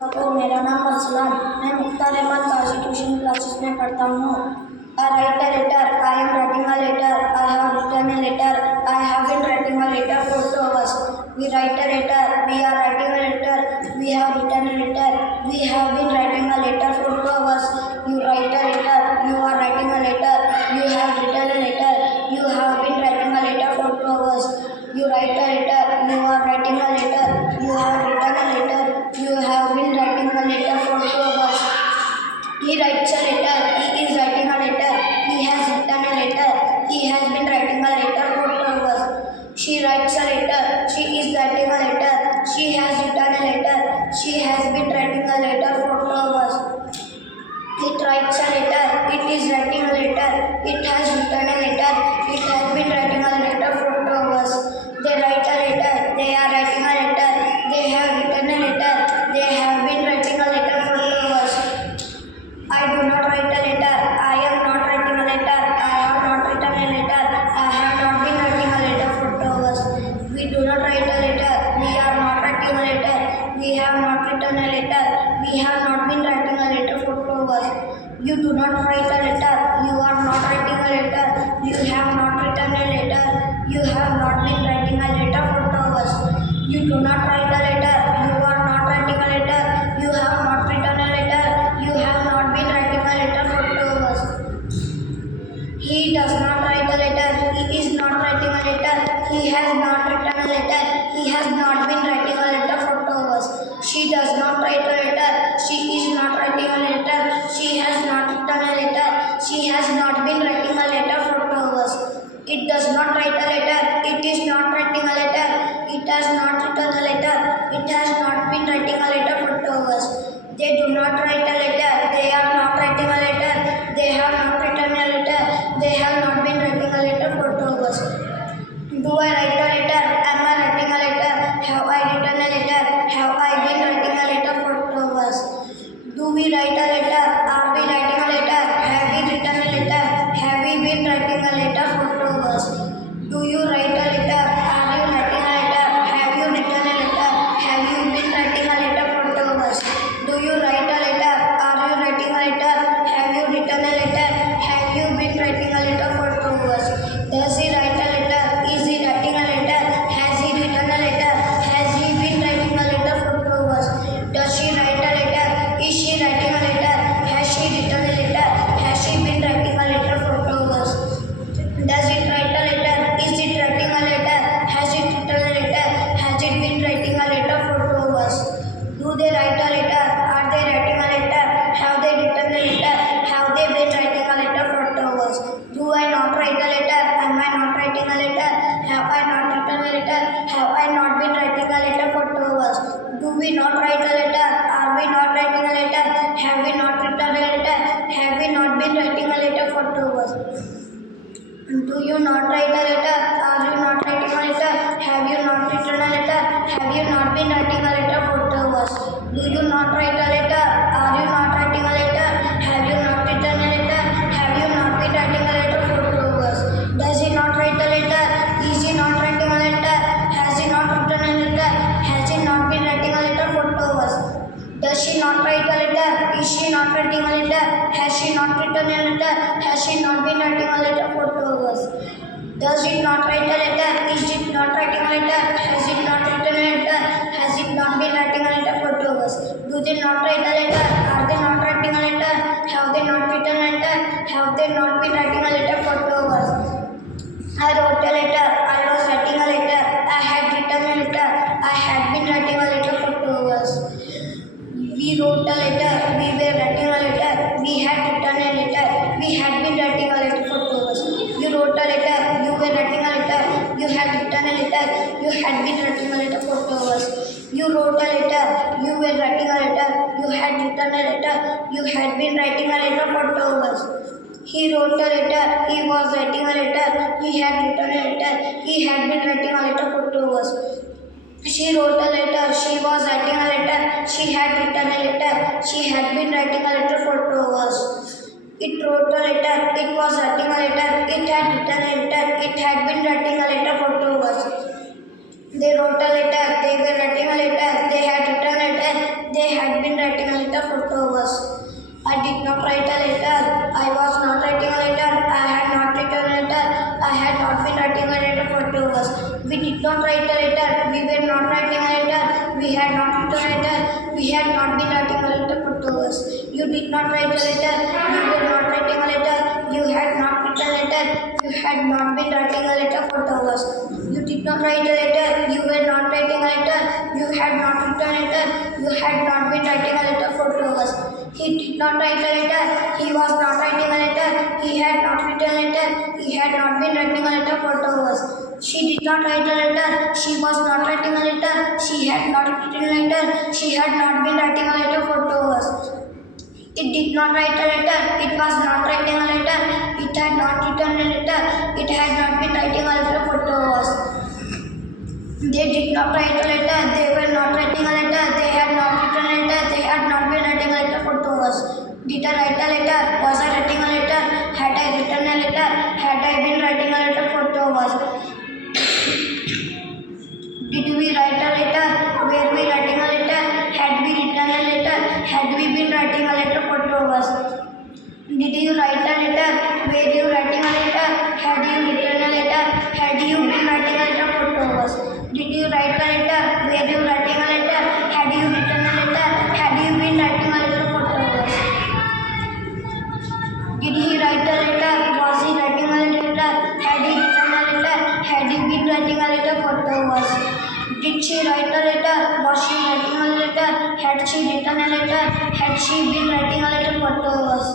मेरा नाम अरसलान। मैं मुख्तार अहमद काजी ट्यूशन क्लासेस में पढ़ता हूँ। I write a letter. I am writing a letter. I have written a letter. I have been writing a letter for 2 hours. We write a letter. We are writing a letter. We have written a letter. We have been writing a letter for 2 hours. You write a letter. You are writing a letter. You have written a letter. You have been writing a letter for 2 hours. You write a letter. You are writing a letter. You have written a letter. You have been writing a letter for 2 hours. He writes a letter. He is writing a letter. He has written a letter. He has been writing a letter for 2 hours. She writes a letter. She is writing a letter. She has written a letter. She has been writing a letter for 2 hours. It writes a letter. It is writing a letter. It has written a letter. It has been writing a letter for 2 hours. They write a letter. They are writing a letter. They have written a letter. They have been writing a letter for 2 hours. I do not write a letter. I am not writing a letter. I have not written a letter. I have not been writing a letter for 2 hours. We do not write a letter. We are not writing a letter. We have not written a letter. We have not been writing a letter for 2 hours. You do not write a letter. You are not writing a letter. You have not written a letter. You have not been writing a letter for 2 hours. You do not write a letter. You are not writing a letter. You have not written a letter. You have not been writing a letter for 2 hours. He does not write a letter. He is not writing a letter. He has not written a letter. He has not been writing a letter for 2 hours. She does not write a letter. She is not writing a letter. She has not written a letter. She has not been writing a letter for 2 hours. It does not write a letter. It is not writing a letter. It has not written a letter. It has not been writing a letter for 2 hours. They do not write a letter. They are not writing a letter. They have not written a letter. They have not been writing a letter for 2 hours. Do I write a letter? Am I writing a letter? Have I written a letter? Have I been writing a letter for 2 hours? Do we write a letter? Are we writing a letter? Have we written a letter? Have we been writing a letter for 2 hours? Do you write a letter? Are you writing a letter? Have you written a letter? Have you been writing a letter for 2 hours? Do you write a letter? Are you writing a letter? Have you written a letter? Have you been writing a letter for 2 hours? Does he write a letter? Is he writing a letter? Has he written a letter? Has he been writing a letter for 2 hours? Does she write a letter? Is she writing a letter? Has she written a letter? Has she been writing a letter for 2 hours? Does it write a letter? Is it writing a letter? Has it written a letter? Has it been writing a letter for 2 hours? Do they write a letter? Are they writing a letter? Have they written a letter? Have they been writing a letter for 2 hours? Do I not write a letter? Am I not writing a letter? Have I not written a letter? Have I not been writing a letter for 2 hours? Do we not write a letter? Are we not writing a letter? Have we not written a letter? Have we not been writing a letter for 2 hours? Do you not write a letter? Are you not writing a letter? Have you not written a letter? Have you not been writing a letter for 2 hours? Do you not write a letter? Are you not writing a letter? Have you not written a letter? Have you not been writing a letter for 2 hours? Does he not write a letter? Is he not writing a letter? Has he not written a letter? Has he not been writing a letter for 2 hours? Does she not write a letter? Is she not writing a letter? Has she not written a letter? Has she not been writing a letter for 2 hours? Does it not write a letter? Is it not writing a letter? Has it not written a letter? Has it not been writing a letter for 2 hours? Do they not write a letter? Are they not writing a letter? Have they not written a letter? Have they not been writing a letter for 2 hours? I wrote a letter. I was writing a letter. I had written a letter. I had been writing a letter for 2 hours. We wrote a letter. We were writing a letter. We had written a letter. We had been writing a letter for 2 hours. You wrote a letter. You were writing a letter. You had written a letter. You had been writing a letter for 2 hours. You wrote a letter. You were writing a letter. You had written a letter. You had been writing a letter for 2 hours. He wrote a letter. He was writing a letter. He had written a letter. He had been writing a letter for 2 hours. She wrote a letter. She was writing a letter. She had written a letter. She had been writing a letter for 2 hours. It wrote a letter. It was writing a letter. It had written a letter. It had been writing a letter for 2 hours. They wrote a letter. They were writing a letter. They had written a letter. They had been writing a letter for 2 hours. I did not write a letter. I was not writing a letter. I had not written a letter. I had not been writing a letter for 2 hours. We did not write a letter. We were not writing a letter. We had not written a letter. We had not been writing a letter for 2 hours. You did not write a letter. You were not writing a letter. You had not written a letter. You had not been writing a letter for 2 hours. You did not write a letter. You were not writing a letter. You had not written a letter. You had not been writing a letter for 2 hours. He did not write a letter. He was not writing a letter. He had not written a letter. He had not been writing a letter for 2 hours. She did not write a letter. She was not writing a letter. She had not written a letter. She had not been writing a letter for 2 hours. It did not write a letter. It was not writing a letter. It had not written a letter. It had not been writing a letter for 2 hours. They did not write a letter. They were not writing a letter. They had not written a letter. They had not been writing a letter for 2 hours. Did I write a letter? Was I writing a letter? Had I written a letter? Had I been writing a letter for 2 hours? Did we write a letter? Were we writing a letter? Had we written a letter? Had we been writing a letter for 2 hours? Did you write a letter? Were you writing a letter? Had you written a letter? Had you been writing a letter for 2 hours? Did you write a letter? Were you writing a letter? Had you written a letter? Had you been writing a letter for 2 hours? Did he write a letter? Was he writing a letter? Had he written a letter? Had he been writing a letter for 2 hours? Did she write a letter? Was she writing a letter? Had she written a letter? Had she been writing a letter for 2 hours?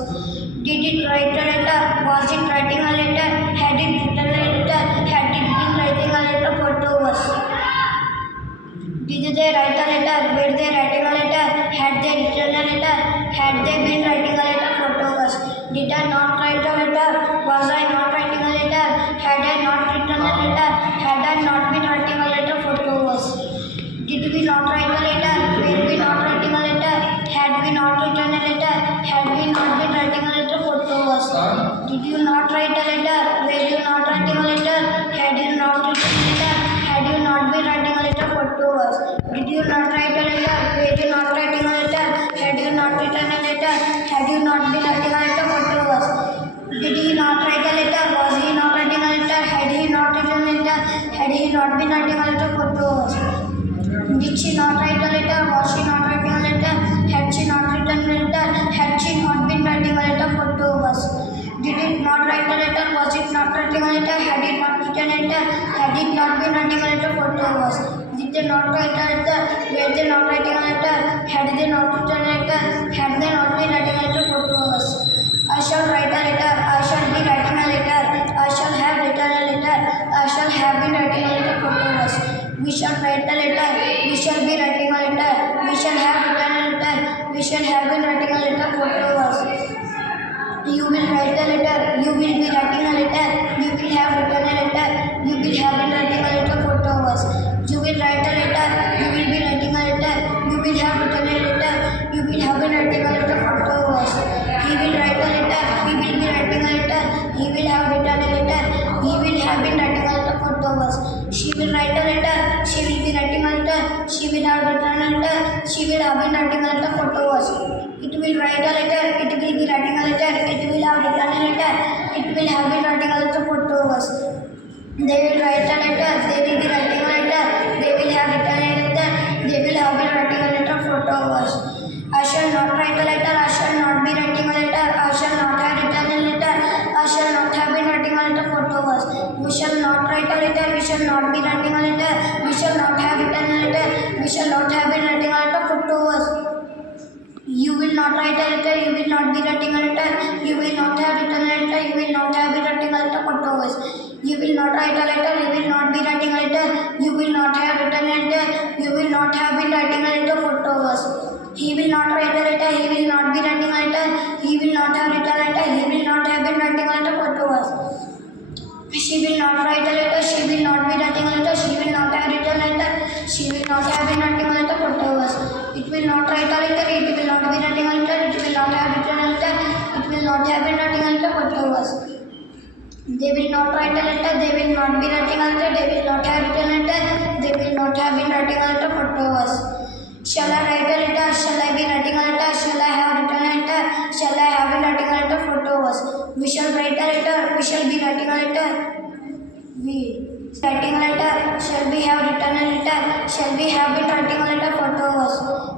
Did it write a letter? Was it writing a letter? Had it written a letter? Had it been writing a letter for 2 hours? Did they write a letter? Were they writing a letter? Had they written a letter? Had they been writing a letter for 2 hours? Did I not write a letter? Was I not writing a letter? Had I not written a letter? Had I not been writing a letter for 2 hours? Did we not write a letter? Were we not writing a letter? Had we not written a letter? Had we not been writing a letter for 2 hours? Did you not write a letter? Were you not writing a letter? Had you not written a letter? Had you not been writing a letter for 2 hours? Did you not write a letter? Were you not writing a letter? Had you not written a letter? Had you not been writing a letter for 2 hours? Did he not write a letter? Was he not writing a letter? Had he not written a letter? Had he not been writing a letter for 2 hours? Did she not write a letter? Was she not writing a letter? Had she not written a letter? Had she not been writing a letter for 2 hours? Did it not write a letter? Was it not writing a letter? Had it not written a letter? Had it not been writing a letter for 2 hours? Did they not write a letter? Were they not writing a letter? Had they not written a letter? Had they not been writing a letter for 2 hours? I shall write a letter. I shall be writing a letter. I shall have written a letter. I shall have been writing a letter for 2 hours. We shall write a letter. We shall be writing a letter. We shall have written a letter. We shall have been writing a letter for 2 hours. You will write a letter. You will be writing a letter. You will have written a letter. You will have been writing a letter for 2 hours. You will write a letter. You will be writing a letter. You will have written a letter. You will have been writing a letter for 2 hours. He will write a letter. He will be writing a letter. He will have written a letter. He will have been writing a letter for 2 hours. She will write a letter. She will be writing a letter. She will have written a letter. She will have been writing a letter for 2 hours. It will write a letter. It will be writing a letter. It will have written a letter. It will have been writing a letter for 2 hours. They will write a letter. They will be writing a letter. They will have written a letter. They will have been writing a letter for 2 hours. I shall not write a letter. I shall not be writing a letter. I shall not have written a letter. I shall not have been writing a letter for 2 hours. We shall not write a letter. We shall not be writing a letter. We shall not have written a letter. We shall not have been writing a letter for 2 hours. You will not write a letter. You will not be writing a letter. You will not have written a letter. You will not have been writing a letter for 2 hours. You will not write a letter. You will not be writing a letter. You will not have written a letter. You will not have been writing a letter for 2 hours. He will not write a letter. He will not be writing a letter. He will not have written a letter. He will not have been writing a letter for 2 hours. She will not write a letter. She will not be writing a letter. She will not have written a letter. She will not have been writing a letter for 2 hours. It will not write a letter. It will not be writing a letter. It will not have written a letter. It will not have been writing a letter for 2 hours. They will not write a letter. They will not be writing a letter. They will not have written a letter. They will not have been writing a letter for 2 hours. Shall I write a letter? Shall I be writing a letter? Shall I have written a letter? Shall I have been writing a letter for 2 hours? We shall write a letter. We shall be writing a letter. We writing a letter. Shall we have written a letter? Shall we have been writing a letter for 2 hours?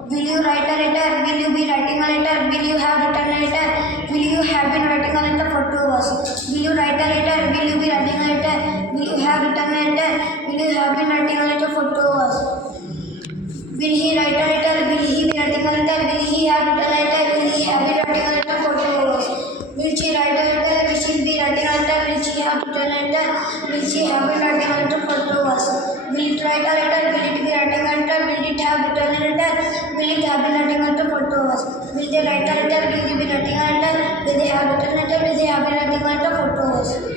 Will you write a letter? Will you be writing a letter? Will you have written a letter? Will you have been writing a letter for 2 hours? Will you write a letter? Will you be writing a letter? Will you have written a letter? Will you have been writing a letter for 2 hours? Will he write a letter? Will he be writing a letter? Will he have written a letter? Will he have been writing a letter for 2 hours? Will she write a letter? Will she be writing a letter? Will she have written a letter? Will she have been writing a letter for 2 hours? Will it write a letter? Will it be writing a letter? Will it have written a letter? Will it have been writing a letter for 2 hours? Will they write a letter? Will they be writing a letter? Will they have written a letter? Will they have been writing a letter for 2 hours?